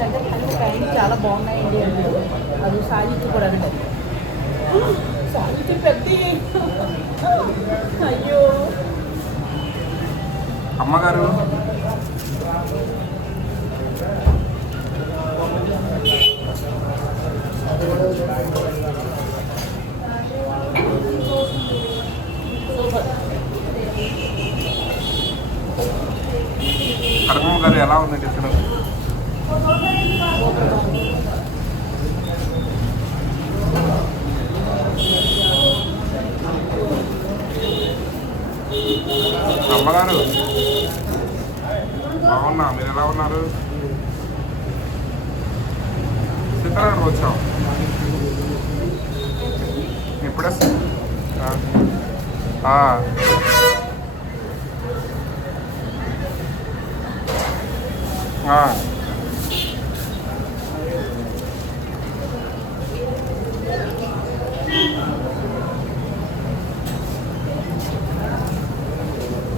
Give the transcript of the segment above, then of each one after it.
ఏంటంటే అన్ని ప్యాంట్ చాలా బాగున్నాయండి అన్నారు అది సాహిత్య కూడా అండి సాహిత్య పెద్ద అయ్యో. అమ్మగారు. కడకమ్మ గారు ఎలా ఉంది టిఫిన్? అమ్మగారు. బాగున్నా? మీరు ఎలా ఉన్నారు? సీతారాడు వచ్చాం ఇప్పుడే ఆ. ఆ. ఆ.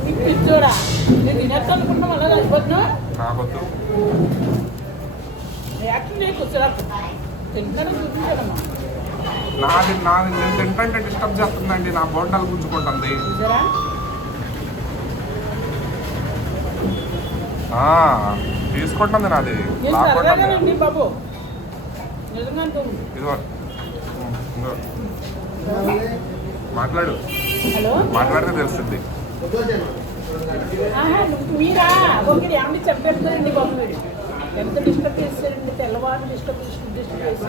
నీకు పిచ్చోడా నేను తినేస్తా అనుకుంటున్నాం అలా అయిపోతున్నా నాకొద్దు రియాక్షన్ నీకు వచ్చా తింటాను చూపించాడమ్మా నాది నాది నేను తింటంటే డిస్టర్బ్ చేస్తుందండి. నా బోండాలు గుంజుకుంటుంది తీసుకుంటుంది నాది. బాబు. ఇదిగో. మాట్లాడు. హలో? మాట్లాడితే తెలుస్తుంది. మీరా? ఓకే ఏమంటే చెప్పేస్తారండి బాబు మీరు. ఎంత డిస్టర్బ్ చేశారండి? తెల్లవారు డిస్టర్బ్ డిస్టర్బ్.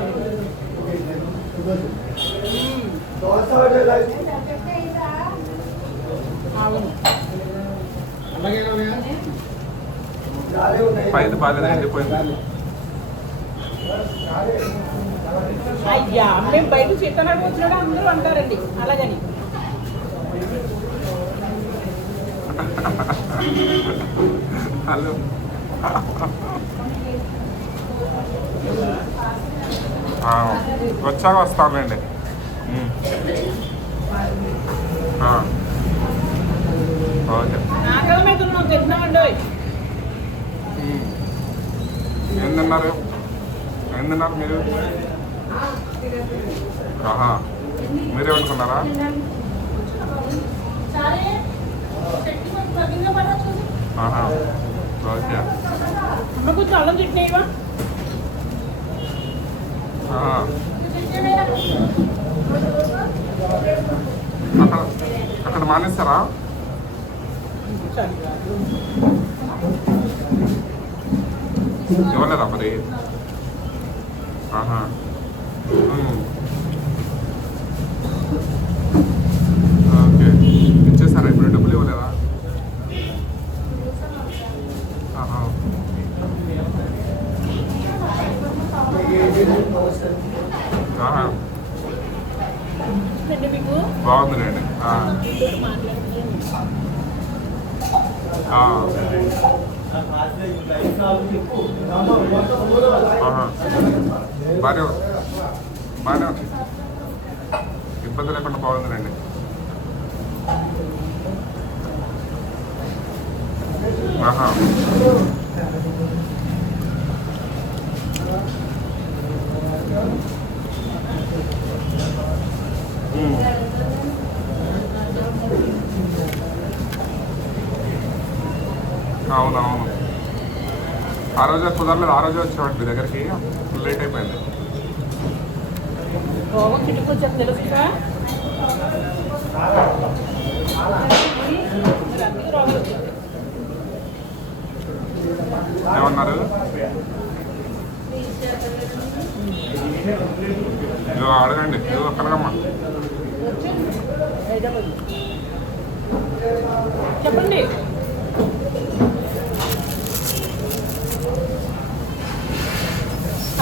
అవును. పైది బాగాలేదు ఎండిపోయింది అయ్యా మేము బయట సీతారాడు వచ్చినాడు అందరూ అంటారండి. అలాగని. హలో. ఆ, వచ్చాక. ఆ. ఓకే. ఏం తిన్నారు? ఏం తిన్నారు మీరు? ఆహా. మీరే వండుకున్నారా? ఓకే. అమ్మ అక్కడ మానేస్తారా? ఇవ్వలేదా మరి? ఆహా. ఓకే. ఇచ్చేసారా ఇప్పుడు? డబ్బులు ఇవ్వలేదా ఆహా. ఆహా. అండి మీకు బాగుందిలేండి ఆ. మీతో మాట్లాడుతున్నాను ఆ. ఆహా. బాగానే ఉంది బాగానే ఉంది ఇబ్బంది లేకుండా బాగుందిలేండి. ఆహా. అవునవును. ఆ రోజే కుదరలేదు ఆ రోజే వచ్చేవాడు మీ దగ్గరికి. లేట్ అయిపోయింది. ఏమన్నారు? అడగండి ఇదిగో కనకమ్మ చెప్పండి.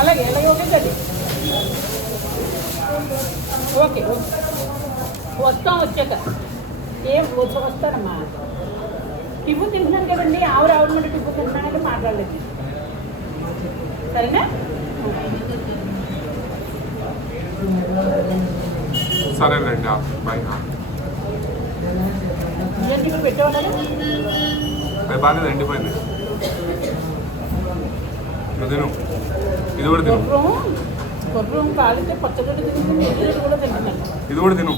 అలాగే అలాగే ఓకే అండి ఓకే ఓకే. వస్తాం వచ్చాక. ఏం వచ్చి వస్తానమ్మా. టిఫిన్ తింటున్నాను కదండి ఆవిడ ఆవిడ నుండి టిఫిన్ తింటున్నానంటే మాట్లాడలేదు. సరేనా? సరేనండి బాయ్. అది బాగాలేదు ఎండిపోయింది. తిను. ఇది కూడా తిను. ఇది కూడా తిను.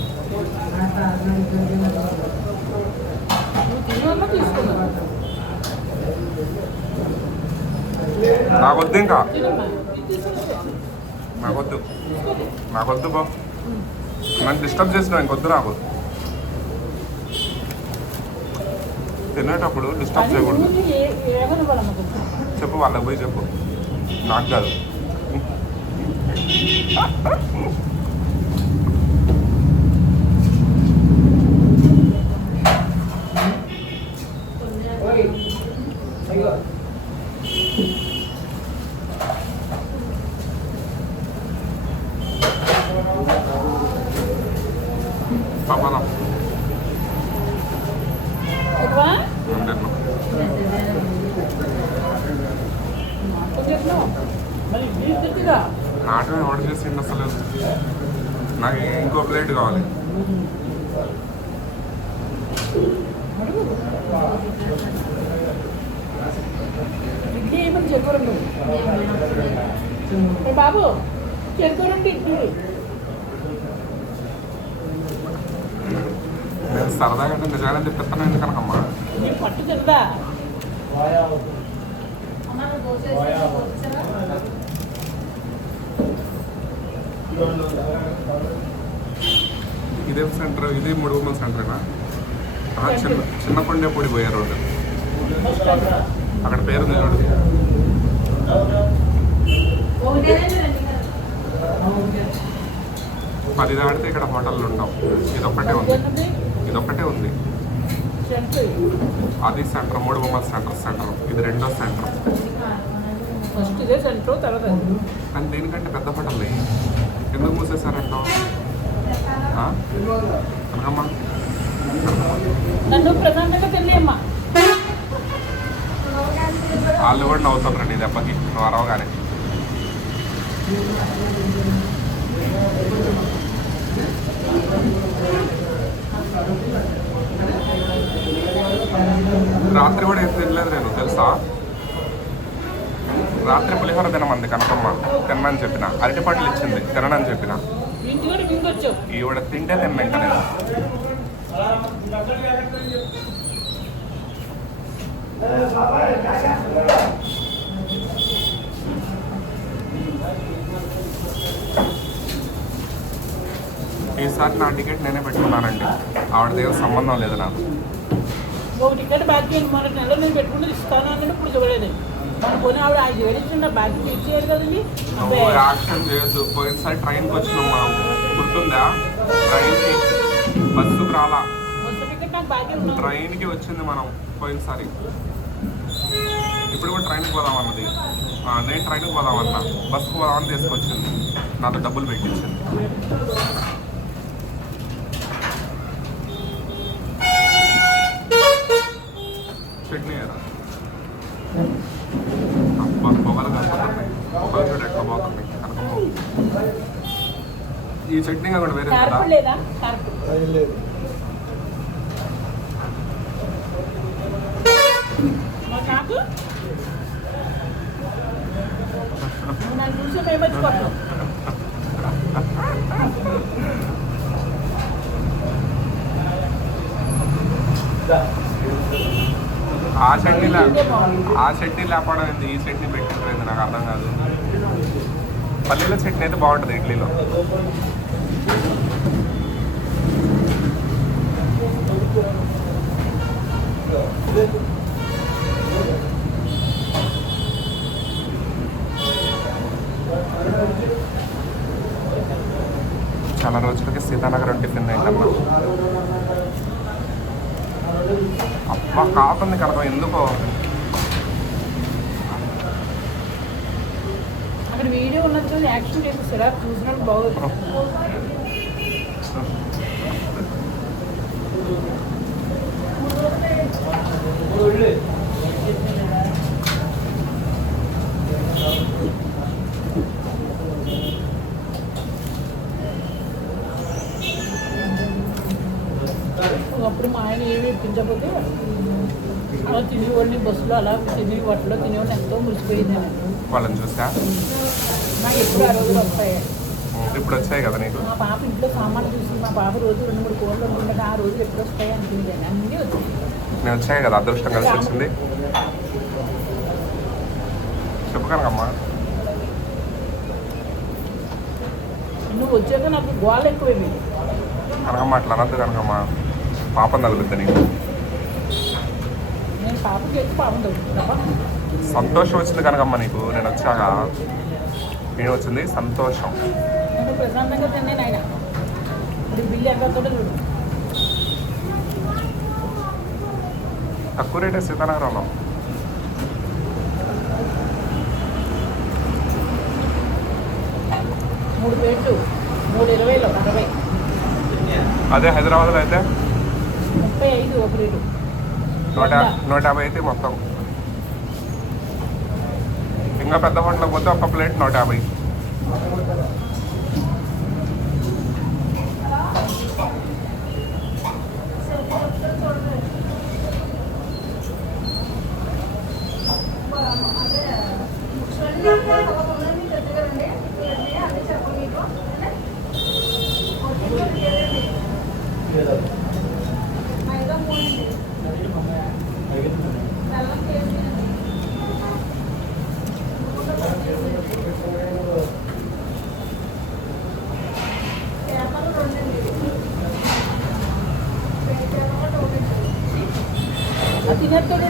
నువ్వు నాకొద్దు నాకు వద్దు ఇంకా. నాకొద్దు. నాకొద్దు బా నన్ను డిస్టర్బ్ చేసిన ఇంకొద్దు నాకు. తినేటప్పుడు డిస్టర్బ్ చేయకూడదు. చెప్పు వాళ్ళకి పోయి చెప్పు. నాకు కాదు పాపనా ఎక్కువ? ఉండను మాకు తిన్నావు. మరి ఇడ్లీ తింటుగా. నాటకం ఆర్డర్ చేసిండు అసలు నాకు ఇంకో ప్లేట్ కావాలి అడుగు. ఇడ్లీ ఏమని చెరుకురండు ఏ బాబు చెరుకురండి ఇడ్లీ నేను సరదాగా అంటే నిజంగానే తిప్పిస్తాను ఎందుకనకమ్మా నీ పట్టు తిందా? ఇదే సెంటర్ ఇదే మూడు ఉమెన్ సెంటరేనా చిన్న చిన్న కొండే పొడి పోయే రోడ్డు. అక్కడ పేరుంది చూడు. పది దాటితే ఇక్కడ హోటళ్ళు ఉండవు. ఇదొక్కటే ఉంది. ఏంటండి ఇదొక్కటే ఉంది. సెంటర్ అది సెంటర్ మూడు ఉమెన్ సెంటర్ సెంటర్. ఇది రెండో సెంటర్. ఫస్ట్ ఇదే సెంటర్ తర్వాత అది. కానీ దీనికంటే పెద్ద హోటల్ ఎందుకు అమ్మా. వాళ్ళు కూడా నవ్వుతారు నీ దెబ్బకి. నువ్వు అరవగానే రాత్రి కూడా ఏం తినలేదు నేను తెలుసా? రాత్రి పులిహోర తినమంది కనకమ్మ. తినమని చెప్పిన. అరటిపాటలు ఇచ్చింది తిననని చెప్పిన. ఈవిడ తింటే తిన్న ఇంకా నేను. ఈసారి నా టికెట్ నేనే పెట్టుకున్నానండి. ఆవిడదేం సంబంధం లేదు నాకు. ఒక టికెట్ బాకీ ఉంది మన నెలలో నేను పెట్టుకుంటే ఇస్తాను ఇప్పుడు చూడలేదు. ఆవిడ నువ్వు యాక్షన్ చేయొద్దు. పోయినసారి ట్రైన్కి వచ్చినాం మనం. గుర్తుందా? ట్రైన్కి బస్సుకు రాలా. ట్రైన్కి వచ్చింది మనం పోయినసారి. ఇప్పుడు కూడా ట్రైన్కి పోదాం అన్నది. నేను ట్రైన్కి పోదామన్నా బస్సుకు పోదామని తీసుకొచ్చింది. నాతో డబ్బులు పెట్టించింది చట్నీ ఏరా అబ్బా పొగలు కలుపుతున్నాయి పొగలు చూడు ఎట్లా పోతుంది కనకమ్మ ఈ చట్నీ కాకుండా వేరే లేదా? ఆ చట్నీ ఆ చట్నీ లేకపోవడం ఏంది? ఈ చట్నీ పెట్టింది నాకు అర్థం కాదు. పల్లీల చట్నీ అయితే బాగుంటుంది ఇడ్లీలో. రోజులకి టిఫిన్ అయిందమ్మా అబ్బా కాకుంది కనుక ఎందుకో? అక్కడ వీడియో ఉన్నది యాక్షన్ చేసేసారా. చూసినట్టు బాగుంది అప్పుడు మా ఆయన ఏమి ఇప్పించకపోతే అలా వాళ్ళని బస్సులో అలా తిని వాటిలో తినేవాళ్ళు ఎంతో మురిసిపోయింది వాళ్ళని చూసా? నాకు ఎప్పుడు ఆ రోజులు వస్తాయి. ఇప్పుడు వచ్చాయి కదా నీకు? మా పాప ఇంట్లో సామాన్లు చూసి మా పాప రోజు రెండు మూడు కూరలు ఉంటుంటే ఆ రోజు ఎప్పుడు వస్తాయి అనుకుంటే అన్నీ వచ్చాయి. నేను వచ్చాయి కదా అదృష్టం కలిసి వచ్చింది. నువ్వు వచ్చాక నాకు గోళ్ళు ఎక్కువైపోయింది. కనకమ్మ అట్లా అనద్దు కనకమ్మ. పాపం తగులుద్ది నీకు. నేను సంతోషం వచ్చింది కనకమ్మ నీకు. నేను వచ్చాక ఏం వచ్చింది సంతోషం నేను తక్కువ రేటే సీతానగరంలో. మూడు మూడు ఇరవైలో అరవై. అదే హైదరాబాద్లో అయితే? ముప్పై ఐదు నూట నూట యాభై అయితే మొత్తం. ఇంకా పెద్ద హోటల్కి పోతే ఒక ప్లేట్ నూట యాభై. తినేస్తాడు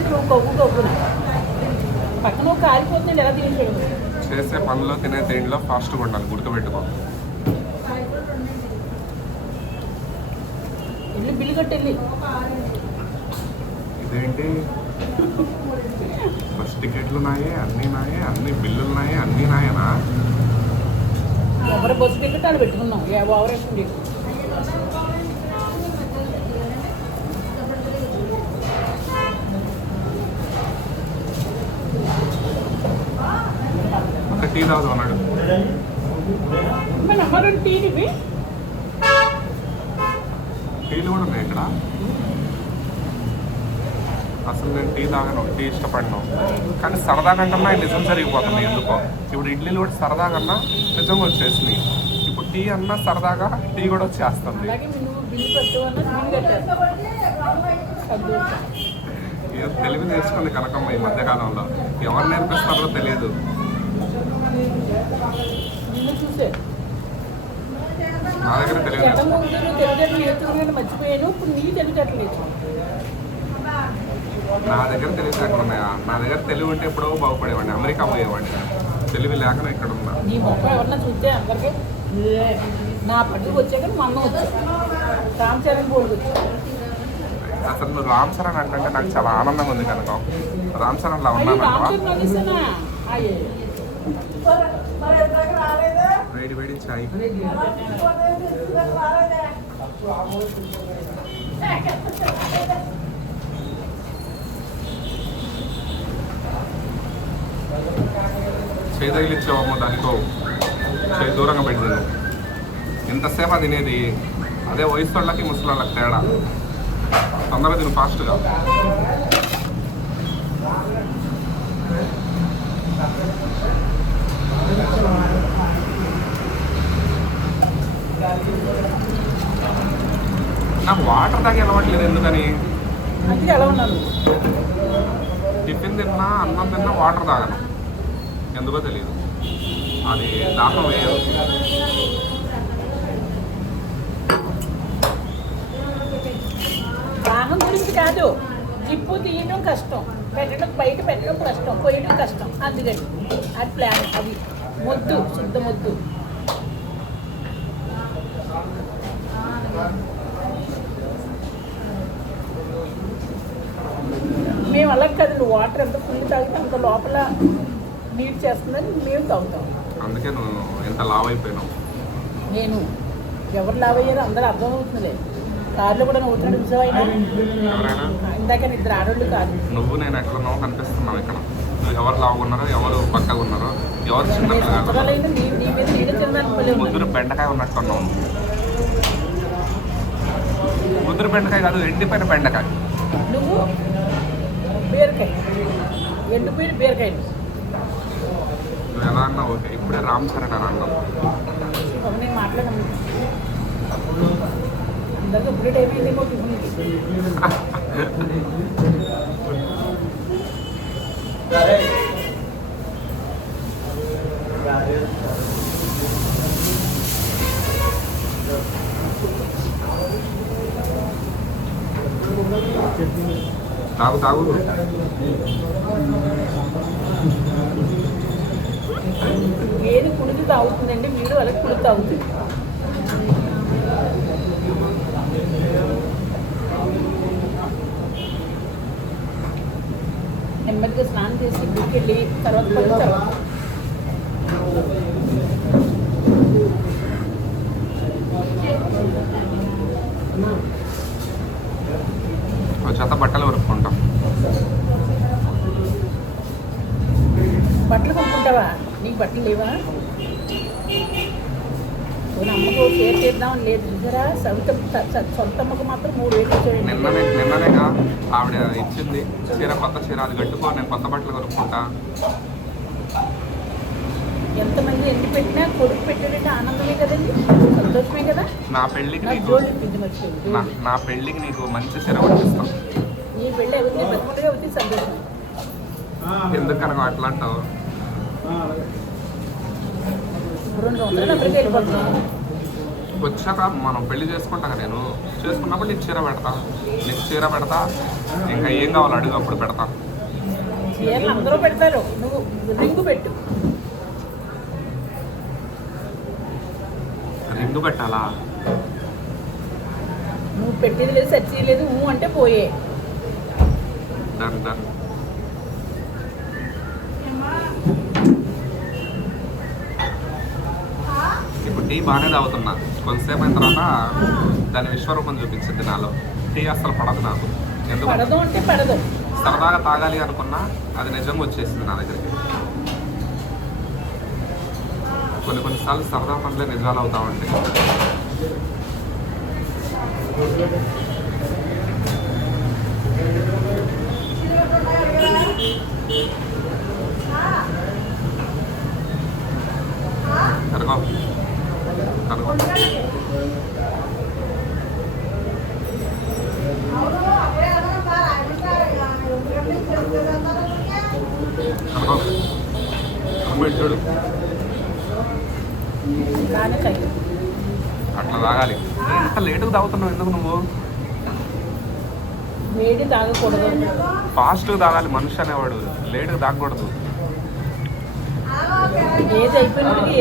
పక్కన ఒక ఎలా తినేసాడు చేసే పనిలో తినే దేంట్లో ఫాస్ట్గా ఉండాలి గుర్తుపెట్టుకో వెళ్ళి బిల్లు ఇదేంటి? బస్ టికెట్లు నాయే అన్నీ నాయే అన్ని బిల్లులు నాయే అన్నీ నాయనా? ఎవరు బస్సు పెట్టి వాళ్ళు పెట్టుకున్నాం ఏ టీ తాగుదాం అన్నాడు టీలు కూడా ఉన్నాయి ఇక్కడ? అసలు నేను టీ తాగను టీ ఇష్టపడను. కానీ సరదా కన్నా నిజం జరిగిపోతుంది ఎందుకో. ఇప్పుడు ఇడ్లీలు కూడా సరదా కన్నా నిజంగా వచ్చేసినాయి. ఇప్పుడు టీ అన్నా సరదాగా టీ కూడా వచ్చేస్తుంది. తెలివి నేర్చుకుంది కనకమ్మ ఈ మధ్యకాలంలో. ఎవరు నేర్పిస్తారో తెలియదు నిన్ను చూసే నా దగ్గర తెలివి ఎట్ట నేర్చుకుంది ముందు తెలివితేటలు నేర్చుకున్నాను మర్చిపోయాను. ఇప్పుడు నీ తెలివితేటలు నేర్చుకో నా దగ్గర తెలివితేటలు ఉన్నాయా? నా దగ్గర తెలివి ఉంటే ఎప్పుడో బాగుపడేవాడిని అమెరికా పోయేవాడిని. తెలివి లేక ఇక్కడ ఉన్నా. నీ మొక్క ఎవరన్నా చూస్తే అందరికీ "ఏ, నా వచ్చాక మా బోర్డు వచ్చా అసలు నువ్వు రామ్ చరణ్ అంటే నాకు చాలా ఆనందంగా ఉంది కనుక. రామ్ చరణ్ లా ఉన్నాను వేడి వేడి చాయ్. చేయి ఇచ్చావమ్మో దానికో. చేయి దూరంగా పెట్టింది ఎంతసేపు తినేది? అదే వయసు వాళ్ళకి ముసలి వాళ్ళకి తేడా. తొందరగా తిను ఫాస్ట్గా. నాకు వాటర్ తాగి అలవాట్లేదు ఎందుకని? టిఫిన్ తిన్నా అన్నం తిన్నా వాటర్ తాగను. ఎందుకో తెలియదు అది దాహం వేయదు దాహం గురించి కాదు జిప్పు తీయడం కష్టం పెట్టడం బయట పెట్టడం కష్టం పోయడం కష్టం అందుకని. అది ప్లాన్ అది మొద్దు శుద్ధ మొద్దు. అలా కాదు నువ్వు వాటర్ ఎంత ఫుల్ తాగితే అంత లోపల నీట్ చేస్తుందని మేము తాగుతాం. అందుకే నువ్వు ఎంత లావ్ అయిపోయినావు నేను ఎవరు లావయ్యారో అందరూ అర్థమవుతుందిలే కార్లో కూడా నవ్వుతున్నాడు చూసావైనా ఎవరైనా? ఇందాక ఇద్దరు ఆడోళ్ళు కాదు. నువ్వు నేను ఎక్కడున్నావు కనిపిస్తున్నావు ఇక్కడ. నువ్వు ఎవరు లావు ఉన్నారో ఎవరు పక్కగా ఉన్నారో ఎవరు చిన్న ముద్దురు బెండకాయ ఉన్నట్టున్నావు ముద్దురు బెండకాయ కాదు ఎండిపోయిన బెండకాయ. నువ్వు బీరకాయ. ఎండిపోయిన బీరకాయలు. నువ్వు ఎలా అన్నావు ఓకే. ఇప్పుడే రామ్ చరణ్ అని అన్నావు నేను మాట్లాడను. అందరికీ ఇప్పుడే టైం తాగు తాగు. ఏది కుడికి తాగుతుందండి? మీరు అలా కుడి తాగుతుంది. నెమ్మదిగా స్నానం చేసి గుడికి వెళ్ళి తర్వాత పని తర్వాత ఒక చేత బట్టలు కొనుక్కుంటాం బట్టలు కొనుక్కుంటావా నీకు బట్టలు లేవా పోనీ అమ్మకు షేర్ చేద్దామని లేదు చూసారా సవిత మాత్రం మూడు వేలు నిన్ననే నిన్ననేగా ఆవిడ ఇచ్చింది. చీర కొత్త చీర అది కట్టుకో నేను కొత్త బట్టలు కొనుక్కుంటా. ఎంతమంది ఎన్ని పెట్టినా కొడుకు పెట్టాడంటే ఆనందమే కదండి? సంతోషమే కదా? నా పెళ్ళికి నాకు ఇప్పింది నా నా పెళ్ళికి నీకు మంచి చీర కొనిపిస్తాం. నీ పెళ్ళి అవుతుంది బతుకుంటే అవుతుంది సంతోషం ఎందుకనగా అట్లా అంటావు రెండు అక్కడికి వెళ్ళిపోతున్నాను వచ్చాక మనం పెళ్ళి చేసుకుంటాం కదా నేను. చేసుకున్నప్పుడు నీకు చీర పెడతా. నీకు చీర పెడతా ఇంకా ఏం కావాలో అడుగు అప్పుడు పెడతా. చీరలు అందరూ పెడతారు. నువ్వు రింగు పెట్టు. రింగు పెట్టాలా? నువ్వు పెట్టేది లేదు సచ్చి లేదు ఊ అంటే పోయే. డన్ డన్ ఇప్పుడు టీ బాగానే తాగుతున్నా. కొంతసేపు అయిన తర్వాత దాని విశ్వరూపం చూపించింది నాలో. టీ అసలు పడదు నాకు. ఎందుకు? సరదాగా తాగాలి అనుకున్నా అది నిజంగా వచ్చేసింది నా దగ్గరికి. కొన్ని కొన్నిసార్లు సరదా పనులే నిజాలు అవుతా ఉంటాయి కరగో కరగో కరగో కరగో ఇటు చూడు బాగానే తగ్గి అట్లా తాగాలి ఎంత లేటుగా తాగుతున్నావు ఎందుకు నువ్వు వేడి తాగకూడదు. ఫాస్ట్గా తాగాలి మనిషి అనేవాడు లేటుగా తాగకూడదు. అయిపోయినప్పటికీ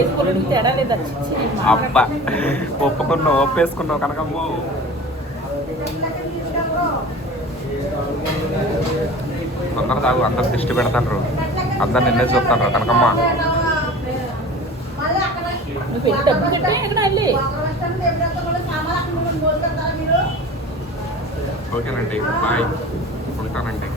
తేడా లేదా? అబ్బా ఒప్పుకున్నావు ఒప్పేసుకున్నావు కనకమ్మ తొందర తాగు అందరు దిష్టి పెడతారు అందరు నిన్నే చూస్తాను కనకమ్మ. నువ్వు డబ్బు కట్టే వెళ్ళి. ఓకేనండి బాయ్ ఉంటానండి